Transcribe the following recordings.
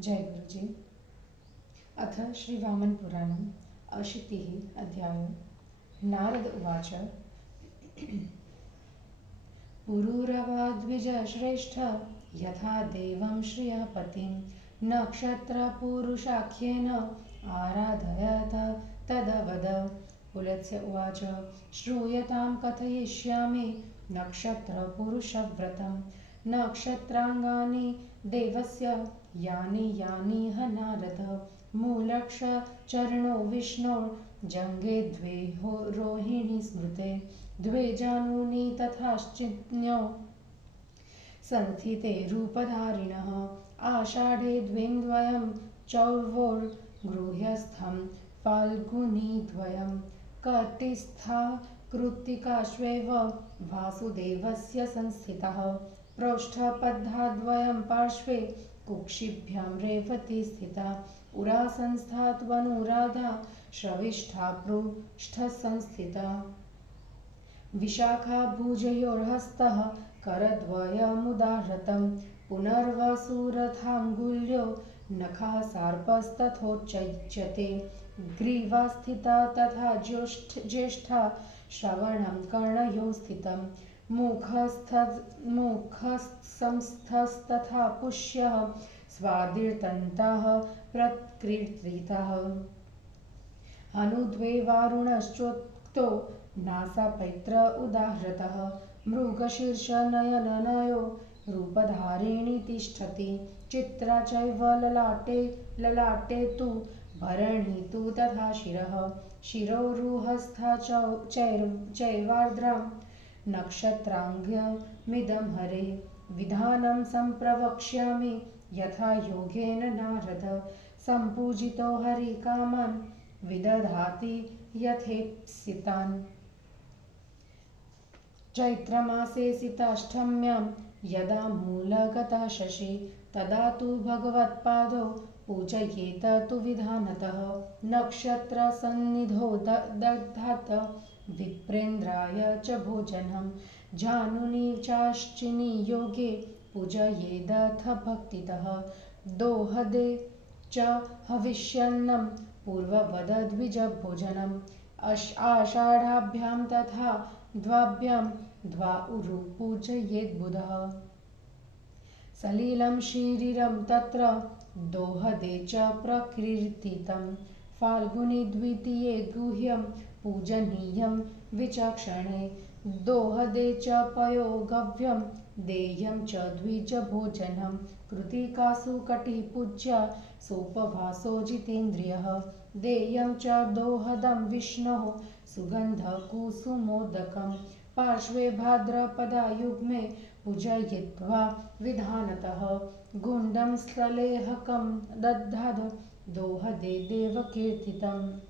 जय गुरुजी। अथ श्रीवामनपुराणम् अशीतिः अध्यायः। नारद उवाच। पुरूरवाद्विजश्रेष्ठ यथा देवं श्रियः पतिं नक्षत्रपुरुषाख्येन आराधयत तदवद। पुलत्स्य उवाच। श्रूयतां कथयिष्यामि नक्षत्रपुरुषव्रतं। नक्षत्राङ्गानि देवस्य यानि यानि ह नारद। मूलक्ष चरणो विष्णोर्जङ्गे द्वे रोहिणी स्मृते। द्वे जानूनि तथाश्चिन्यो संस्थिते रूपधारिणः। आषाढे द्वयं चौर्वोर्गृह्यस्थं फाल्गुनी द्वयं कटिस्था कृत्तिकाश्वेव वासुदेवस्य संस्थितः। प्रोष्ठपद्धाद्वयं पार्श्वे कुक्षिभ्यां रेवती स्थिता। उरा संस्था त्वनुराधा श्रविष्ठा पृष्ठसंस्थिता। विशाखा भुजयोर्हस्तः करद्वयमुदाहृतं। पुनर्वसुरथाङ्गुल्यो नखः सार्पस्तथोच्यते। ग्रीवा स्थिता तथा ज्येष्ठा श्रवणं कर्णयोः स्थितं। मुखसंस्थस्तथा पुष्यः स्वादिर्दन्ताः प्रकीर्तितः। हनुद्वे वारुणश्चोक्तो नासापैत्र उदाहृतः। मृगशीर्षनयननयो रूपधारिणी तिष्ठति। चित्रा चैव ललाटे तु भरणी तु तथा शिरः। शिरोरुहस्था चैवार्द्रं नक्षत्राङ्गमिदं हरे। विधानं सम्प्रवक्ष्यामि यथा योगेन नारद। सम्पूजितो हरिकामान् विदधाति यथेप्सितान्। चैत्रमासे सिताष्टम्यां यदा मूलगतः शशि तदा तु भगवत्पादौ पूजयेत तु विधानतः। नक्षत्रसन्निधौ दधात विप्रेन्द्राय च भोजनं। जानूनि चाश्चिनि योगे पूजयेदथ भक्तितः। दोहदे च हविष्यन्नं पूर्ववद्विजभोजनम्। आषाढाभ्यां तथा द्वाभ्यां द्वाउरु पूजयेद्बुधः। सलिलं शिशिरं तत्र दोहदे च प्रकीर्तितं। फाल्गुनी द्वितीये गुह्यं पूजनीयं विचक्षणे। दोहदे च पयोगव्यं देयं च द्विजभोजनं। कृत्तिकासु कटिपूज्या सोपवासो जितेन्द्रियः। देयं च दोहदं विष्णोः सुगन्धकुसुमोदकं। पार्श्वे भाद्रपदायुग्मे पूजयित्वा विधानतः। गुण्डं स्थलेहकं दद्धाद दोहदे देवकीर्तितम्।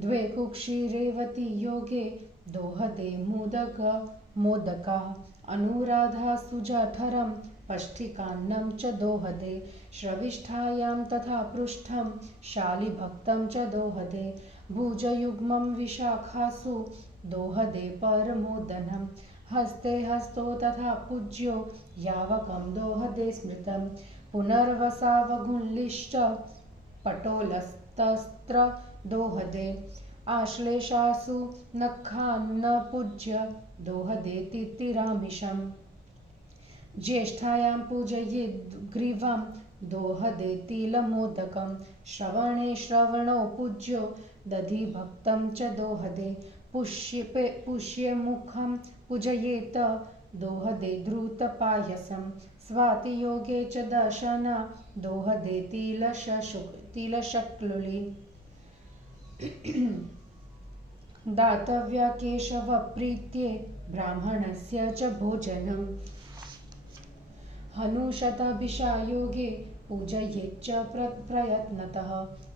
द्वे कुक्षि रेवती योगे दोहदे मोदकाः। अनुराधा सुजठरं पष्टिकान्नं च दोहदे। श्रविष्ठायां तथा पृष्ठं शालिभक्तं च दोहदे। भुजयुग्मं विशाखासु दोहदे परमोदनं। हस्ते हस्तो तथा पूज्यो यावकं दोहदे स्मृतं। पुनर्वसावगुल्लिश्च पटोलस्तस्त्र दोहदे। आश्लेषासु नखान्न पूज्य दोहदे तितिरामिषम्। ज्येष्ठायां पूजयेद्ग्रीवां दोहदे तिलमोदकं। श्रवणे श्रवणो पूज्यो दधिभक्तं च दोहदे। पुष्ये मुखं पूजयेत दोहदे धृतपायसं। स्वातियोगे च दशना दोहदे तिलशक्लुली। दातव्या केशवप्रीत्ये ब्राह्मणस्य च भोजनम्। हनुशतभिषायोगे पूजयेच्च प्रयत्नतः।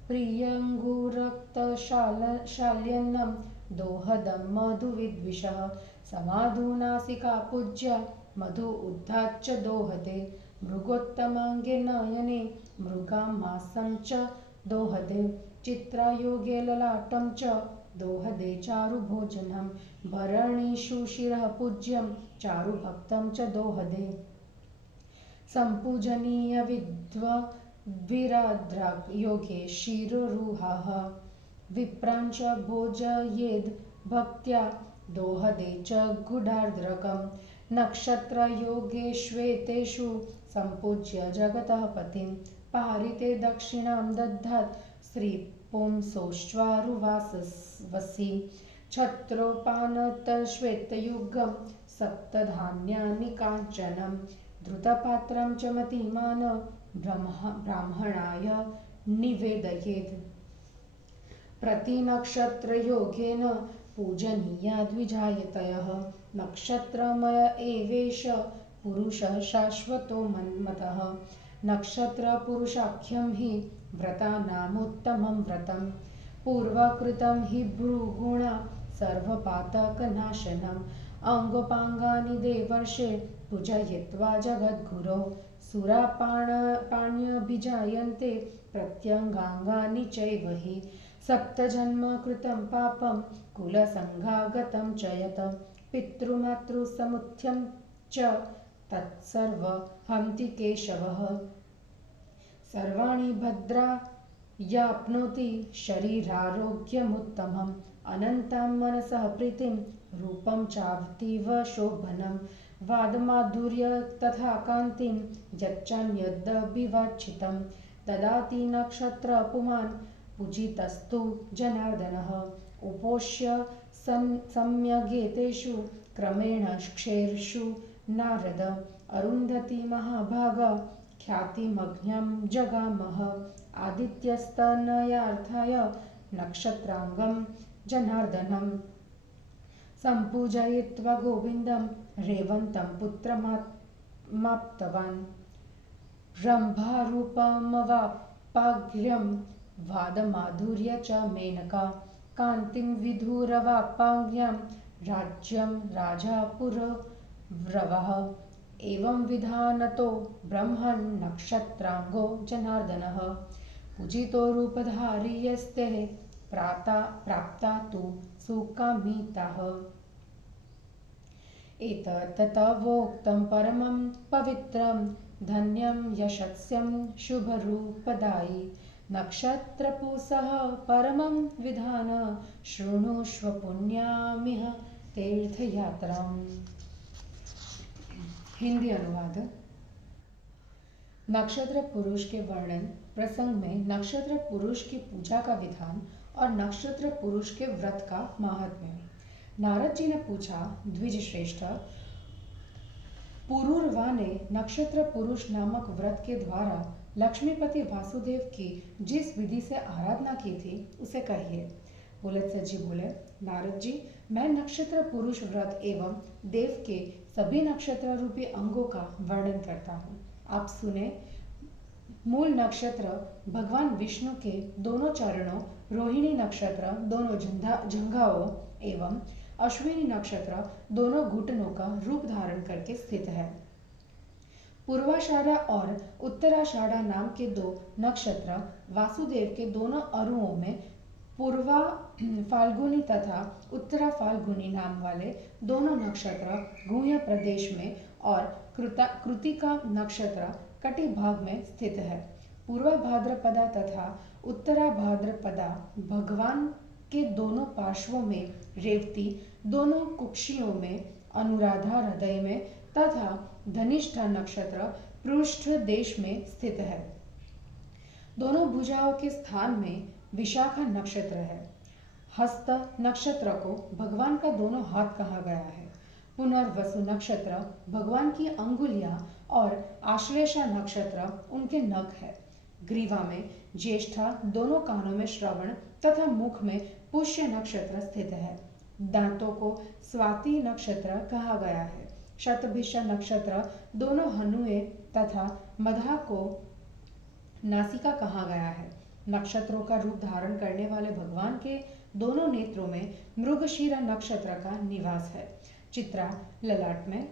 प्रियङ्गुरक्तशाल्यन्नं दोहदं मधुविद्विषः। समाधुनासिका पूज्या मधु उद्धाच्च दोहदे। मृगोत्तमाङ्गे नयने मृगामासं च दोहदे। चित्रायोगे ललाटं च दोहदे चारुभोजनं। भरणीषु शिरः पूज्यं चारुभक्तं च दोहदे। संपूजनीय विद्विराद्राग योगे शिरोरुहाः विप्रांच भोजयेद् भक्त्या दोहदे च गुडार्द्रकं नक्षत्रयोगेष्वेतेषु सम्पूज्य जगतः पतिं पारिते दक्षिणां दद्यात् श्रीपुंसोश्चारुवासवसि छत्रोपानतश्वेतयुगं सप्तधान्यानि काञ्चनं धृतपात्रं च मतिमान ब्राह्मणाय निवेदयेत् प्रतिनक्षत्रयोगेन पूजनीया द्विजायतयः नक्षत्रमय एवेश पुरुषः शाश्वतो मन्मथः नक्षत्रपुरुषाख्यं हि व्रतानामुत्तमं व्रतं पूर्वकृतं हि भृगुणा सर्वपातकनाशनम् अङ्गोपाङ्गानि देवर्षे पूजयित्वा जगद्गुरो सुरापाण्यभिजायन्ते प्रत्यङ्गाङ्गानि चैव हि सप्तजन्म कृतं पापं कुलसङ्गागतं च यत् पितृमातृसमुत्थ्यं च तत्सर्व हन्ति केशवः सर्वाणि भद्रा याप्नोति शरीरारोग्यमुत्तमम् अनन्तां मनसः प्रीतिं रूपं चावतीव शोभनं वादमाधुर्य तथा कान्तिं यच्चान्यदभिवाञ्छितं ददाति नक्षत्र पुमान् पूजितस्तु जनार्दनः उपोष्य सम्यगेतेषु क्रमेण क्षेर्षु नारद अरुन्धति महाभाग ख्यातिमग्न्यं जगामः आदित्यस्तनयार्थाय नक्षत्राङ्गं जनार्दनं सम्पूजयित्वा गोविन्दं रेवन्तं पुत्रमाप्तवान् रम्भारूपमवापाग्र्यं वादमाधुर्य च मेनका कान्तिं विधुरवापाङ्ग्यां राज्यं राजापुरवरवः एवं विधानतो ब्रह्मन् नक्षत्राङ्गो जनार्दनः पूजितो रूपधारी यस्ते प्राप्ता तु सुकामिताः एतत्तवोक्तं परमं पवित्रं धन्यं यशस्यं शुभरूपदायि नक्षत्रपुसः परमं विधान शृणुष्व पुण्यामिह तीर्थयात्राम्। हिंदी अनुवाद। नक्षत्र पुरुष के वर्णन प्रसंग में नक्षत्र पुरुष की पूजा का विधान और नक्षत्र पुरुष के व्रत का महात्म्य। नारद जी ने पूछा, द्विज श्रेष्ठ, पुरूरवा ने नक्षत्र पुरुष नामक व्रत के द्वारा लक्ष्मीपति वासुदेव की जिस विधि से आराधना की थी उसे कहिए। बुलत्सर जी बोले, नारद जी, मैं नक्षत्र पुरुष व्रत एवं देव के सभी नक्षत्र रूपी अंगों का वर्णन करता हूँ। आप सुने। मूल नक्षत्र भगवान विष्णु के दोनों चरणों, रोहिणी नक्षत्र दोनों जंघाओं एवं अश्विनी नक्षत्र दोनों घुटनों का रूप धारण करके स्थित है। पूर्वाषाढ़ा और उत्तराषाढ़ा नाम के दो नक्षत्र वासुदेव के दोनों अरुओं में पूर्वा फाल्गुनी तथा उत्तरा फाल्गुनी नाम वाले दोनों नक्षत्र गुह्य प्रदेश में और कृतिका नक्षत्र कटि भाग में स्थित है। पूर्वा भाद्रपदा तथा उत्तरा भाद्रपदा भगवान के दोनों पार्श्वों में रेवती, दोनों कुक्षियों में अनुराधा हृदय में तथा धनिष्ठा नक्षत्र पृष्ठ देश में स्थित है। दोनों भुजाओं के स्थान में विशाखा नक्षत्र है। हस्त नक्षत्र को भगवान का दोनों हाथ कहा गया है। पुनर्वसु नक्षत्र भगवान की अंगुलियां और आश्लेषा नक्षत्र उनके नख है। ग्रीवा में ज्येष्ठा, दोनों कानों में श्रवण तथा मुख में पुष्य नक्षत्र स्थित है। दांतों को स्वाति नक्षत्र कहा गया है। शतभिषा नक्षत्र दोनों हनुए तथा मधा को नासिका कहा गया है। नक्षत्रों का रूप धारण करने वाले भगवान के दोनों नेत्रों में मृगशीरा नक्षत्र का निवास है। चित्रा ललाट में,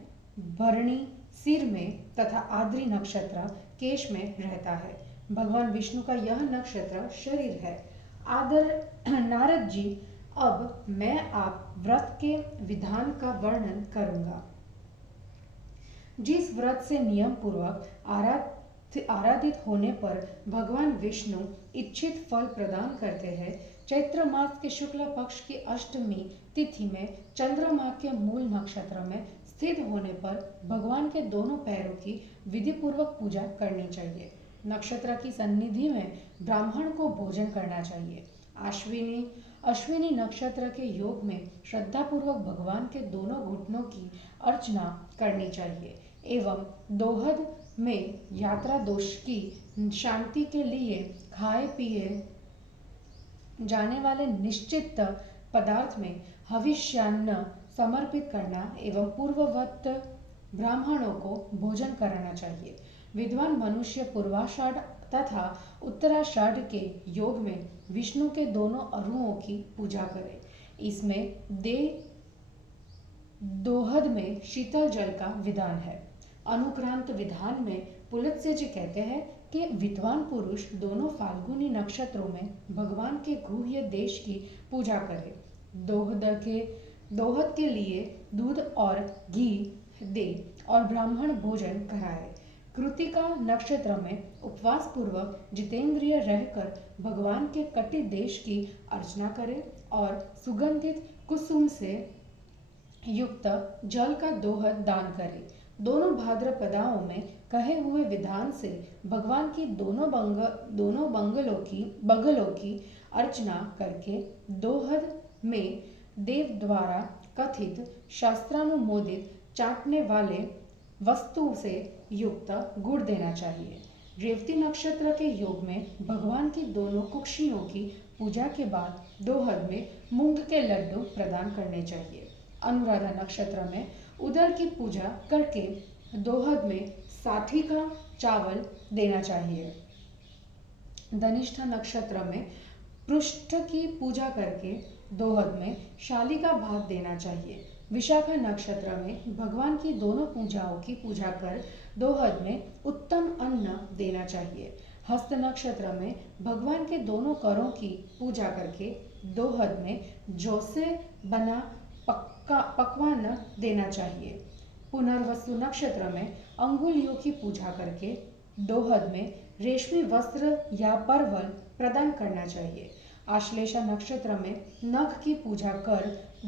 भरणी सिर में तथा आद्री नक्षत्र केश में रहता है। भगवान विष्णु का यह नक्षत्र शरीर है। आदर नारद जी, अब मैं आप व्रत के विधान का वर्णन करूंगा। जिस व्रत से नियम पूर्वक आराधित होने पर भगवान विष्णु इच्छित फल प्रदान करते हैं, चैत्र मास के शुक्ल पक्ष की अष्टमी तिथि में चंद्रमा के मूल नक्षत्र में स्थित होने पर भगवान के दोनों पैरों की विधि पूर्वक पूजा करनी चाहिए। नक्षत्र की सन्निधि में ब्राह्मण को भोजन करना चाहिए। अश्विनी नक्षत्र के योग में श्रद्धा पूर्वक भगवान के दोनों घुटनों की अर्चना करनी चाहिए एवं दोहद में यात्रा दोष की शांति के लिए खाए पिए जाने वाले निश्चित पदार्थ में हविष्यान्न समर्पित करना एवं पूर्ववत ब्राह्मणों को भोजन कराना चाहिए। विद्वान मनुष्य पूर्वाषाढ़ तथा उत्तराषाढ़ के योग में विष्णु के दोनों अरुओं की पूजा करे। इसमें दोहद में शीतल जल का विधान है। अनुक्रांत विधान में पुलत्स्य जी कहते हैं कि विद्वान पुरुष दोनों फाल्गुनी नक्षत्रों में भगवान के गुह्य देश की पूजा करे। दोहद के लिए दूध और घी दे और ब्राह्मण भोजन कराए। कृतिका नक्षत्र में उपवास पूर्वक जितेंद्रिय रहकर भगवान के कटि देश की अर्चना करे और सुगंधित कुसुम से युक्त जल का दोहद दान करे। दोनों भाद्रपदाओं में कहे हुए विधान से भगवान की दोनों बगलों की अर्चना करके दोहद में देव द्वारा कथित शास्त्रानुमोदित चाटने वाले वस्तु से युक्त गुड़ देना चाहिए। रेवती नक्षत्र के योग में भगवान की दोनों कुक्षियों की पूजा के बाद दोहद में मूंग के लड्डू प्रदान करने चाहिए। अनुराधा नक्षत्र में उदर की पूजा करके दोहद में साथी का चावल देना चाहिए। धनिष्ठा नक्षत्र में पृष्ठ की पूजा करके दोहद में शाली का भाग देना चाहिए। विशाखा नक्षत्र में भगवान की दोनों पूजाओं की पूजा कर दोहद में उत्तम अन्न देना चाहिए। हस्त नक्षत्र में भगवान के दोनों करों की पूजा करके दोहद में जौ से बना पकवान देना चाहिए। पुनर्वसु नक्षत्र में अंगुलियों की पूजा करके दोहद में रेशमी वस्त्र या परवल प्रदान करना चाहिए। आश्लेषा नक्षत्र में नख की पूजा कर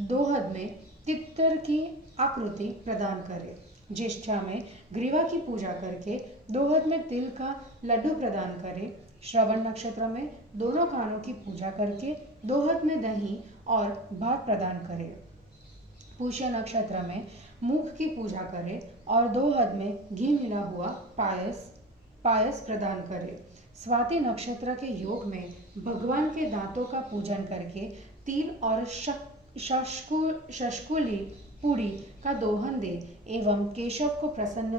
दोहद में तितर की आकृति प्रदान करें। ज्येष्ठा में ग्रीवा की पूजा करके दोहद में तिल का लड्डू प्रदान करें। श्रवण नक्षत्र में दोनों कानों की पूजा करके दोहद में दही और भात प्रदान करें। पुष्य नक्षत्र में मुख की पूजा करें और दोहद में घी मिला हुआ पायस प्रदान करें। स्वाति नक्षत्र के योग में भगवान के दांतों का पूजन करके तिल और शष्कुली पूरी का दोहन दे एवं केशव को प्रसन्न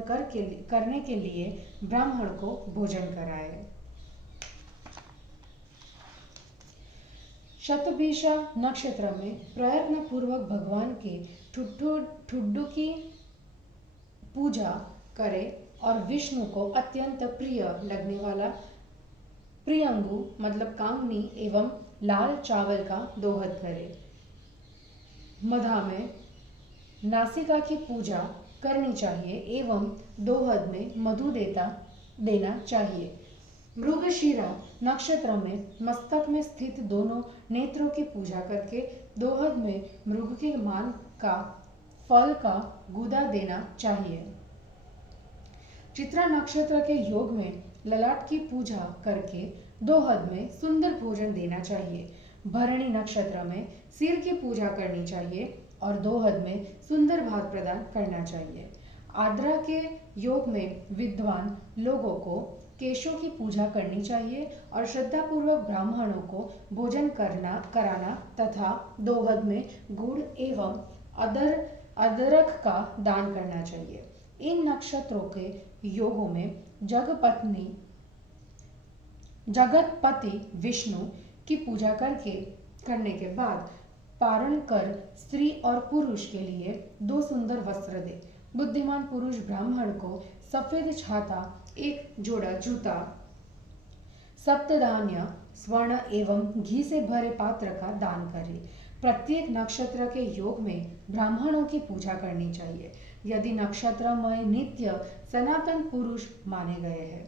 करने के लिए ब्राह्मण को भोजन कराए। शतभिषा नक्षत्र में प्रयत्न पूर्वक भगवान के ठुड्डू की पूजा करे और विष्णु को अत्यंत प्रिय लगने वाला प्रियंगु मतलब कांगनी एवं लाल चावल का दोहद करे। मधा में नासिका की पूजा करनी चाहिए एवं दोहद में मधु देना चाहिए। मृगशिरा नक्षत्र में मस्तक में स्थित दोनों नेत्रों की पूजा करके दोहद में मृग के मान का फल का गुदा देना चाहिए। चित्रा नक्षत्र के योग में ललाट की पूजा करके दोहद में सुंदर भोजन देना चाहिए। भरणी नक्षत्र में सिर की पूजा करनी चाहिए और दोहद में सुंदर भात प्रदान करना चाहिए। आद्रा के योग में विद्वान लोगों को केशों की पूजा करनी चाहिए और श्रद्धापूर्वक ब्राह्मणों को भोजन कराना तथा दोहद में गुड़ एवं अदरक का दान करना चाहिए। इन नक्षत्रों के योगों में जगतपति विष्णु की पूजा करने के बाद पारण कर स्त्री और पुरुष के लिए 2 सुंदर वस्त्र दे। बुद्धिमान पुरुष ब्राह्मण को सफेद छाता, 1 जोड़ा जूता, सप्तधान्य, स्वर्ण एवं घी से भरे पात्र का दान करे। प्रत्येक नक्षत्र के योग में ब्राह्मणों की पूजा करनी चाहिए यदि नक्षत्रमय नित्य सनातन पुरुष माने गए हैं।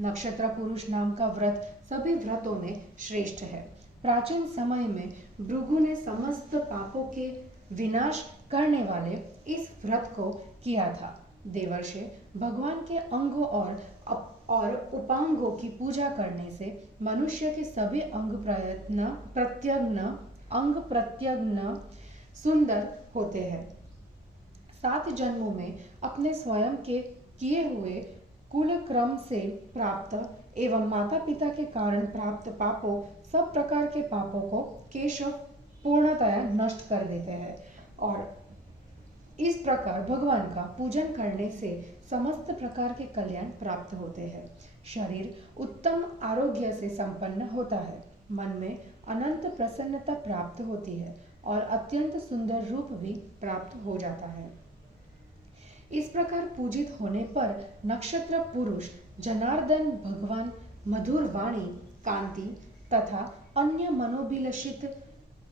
नक्षत्र पुरुष नाम का व्रत सभी व्रतों में श्रेष्ठ है। प्राचीन समय में भृगु ने समस्त पापों के विनाश करने वाले इस व्रत को किया था। देवर्षि भगवान के अंगों और उपांगों की पूजा करने से मनुष्य के सभी अंग प्रत्यंग सुंदर होते हैं। 7 जन्मों में अपने स्वयं के किए हुए कुल क्रम से प्राप्त एवं माता पिता के कारण प्राप्त पापों सब प्रकार के पापों को केशव पूर्णतया नष्ट कर देते हैं और इस प्रकार भगवान का पूजन करने से समस्त प्रकार के कल्याण प्राप्त होते हैं। शरीर उत्तम आरोग्य से संपन्न होता है, मन में अनंत प्रसन्नता प्राप्त होती है और अत्यंत सुंदर रूप भी प्राप्त हो जाता है। इस प्रकार पूजित होने पर नक्षत्र पुरुष जनार्दन भगवान मधुर वाणी, कांति तथा अन्य मनोभिलषित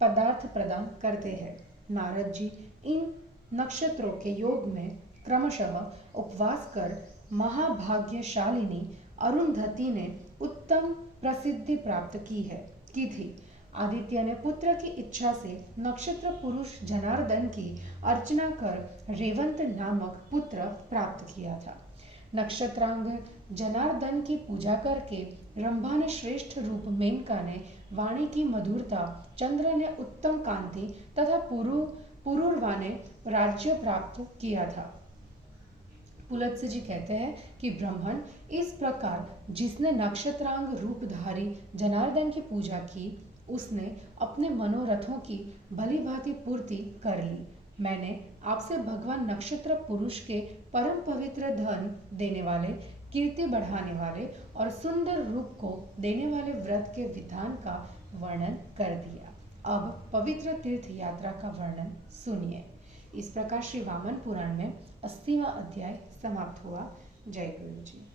पदार्थ प्रदान करते हैं। नारद जी इन नक्षत्रों के योग में क्रमशः उपवास कर महाभाग्यशालिनी अरुंधति ने उत्तम प्रसिद्धि प्राप्त की थी। आदित्य ने पुत्र की इच्छा से नक्षत्र पुरुष जनार्दन की अर्चना कर रेवंत नामक पुत्र प्राप्त किया था। नक्षत्रांग जनार्दन की पूजा करके रंभा ने श्रेष्ठ रूप, मेनका ने वाणी की मधुरता, चंद्र ने उत्तम कांति तथा पुरुरवा ने राज्य प्राप्त किया था। पुलत्स्य जी कहते हैं कि ब्राह्मण इस प्रकार जिसने नक्षत्रांग रूपधारी जनार्दन की पूजा की उसने अपने मनोरथों की भली भांति पूर्ति कर ली। मैंने आपसे भगवान नक्षत्र पुरुष के परम पवित्र धन देने वाले, कीर्ति बढ़ाने वाले और सुंदर रूप को देने वाले व्रत के विधान का वर्णन कर दिया। अब पवित्र तीर्थ यात्रा का वर्णन सुनिए। इस प्रकार श्री वामन पुराण में 80वां अध्याय समाप्त हुआ। जय गुरु जी।